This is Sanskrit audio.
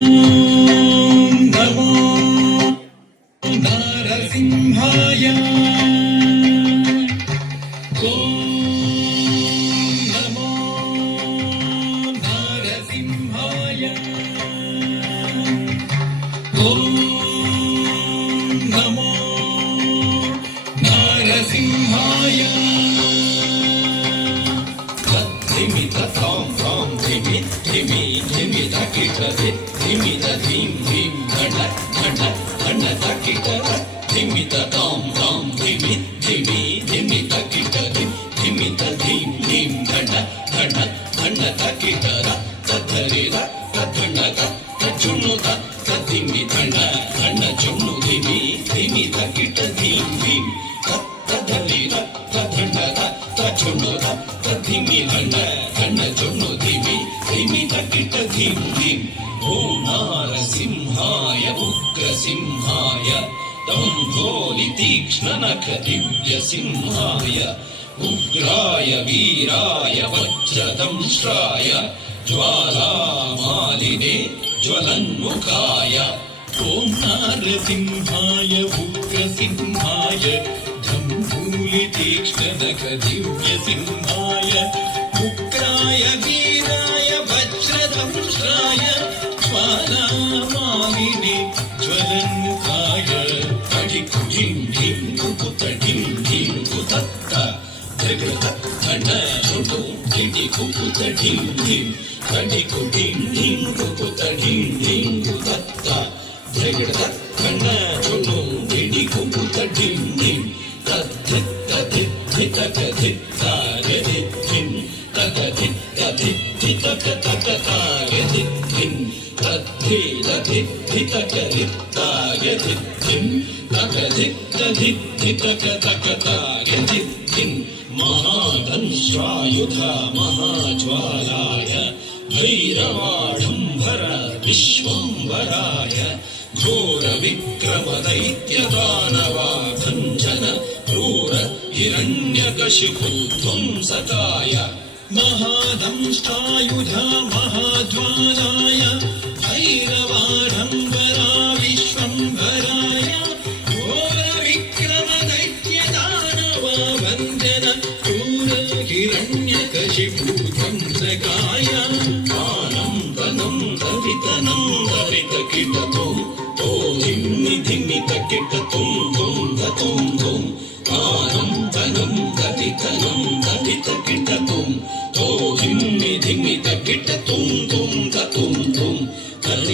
नमो नारसिंहाय नमो नारसिंहाय नमो नारसिंहाय धिमित थां थां धिमि धिमि धिमि तकिट धिमित धीं धीं धन धन धन तकिट धिमित थां थां धिमि धिमि धिमि तकिट धिमित धीं धीं धन धन धन तकिट तधरि तधन तजुनु तधिमि धन धन जुनु धिमि धिमि तकिट धीं धीं तधरि तधन तजुनु तधिमि धन धन जुनु धिमि धिमि तकिट धीं धीं ॐ नारसिंहाय उग्रसिंहाय दम्भोलितीक्ष्णनखदिव्यसिंहाय उग्राय वीराय वज्रदंष्ट्राय ज्वालामालिने ज्वलन्मुखाय ॐ नारसिंहाय उग्रसिंहाय दम्भोलितीक्ष्णनखदिव्यसिंहाय उग्राय वीराय वज्रदंष्ट्राय ज्वालामालिने ज्वलन्मुखाय तडिकुटिं ढिं कुकुतडिं ढिं कुतत्त धृगतत्तन जुटु धिडिकुकुतडिं ढिं तडिकुटिं ढिं कुकुतडिं ढिं कुतत्त धृगतत्तन जुटु धिडिकुकुतडिं ढिं तद्धित्तधित्तकधित्तागधित्तिं तदधित्तधित्तितकतकतागधित्तिं तद्धितधित्तितकधित्तागधित्तिं तदधित्तधित्तितकतकतागधित्तिं महादंष्ट्रायुधा महाज्वालाय भैरवाडम्बर विश्वम्भराय घोरविक्रमदैत्यदानवाभञ्जन क्रूर हिरण्यकशिपुध्वंसकाय महादंष्ट्रायुधा महाज्वालाय भैरवाडम्बरा विश्वम्भराय घोरविक्रमदैत्यदानवाभञ्जन क्रूर हिरण्यकशिपुध्वंसकाय आनं तनं दरितनं दरितकिटतो ओ धिम्मि धिम्मि तकिटतुं धुं धतुं धुं आनं तनं दरितनं दरितकिटतो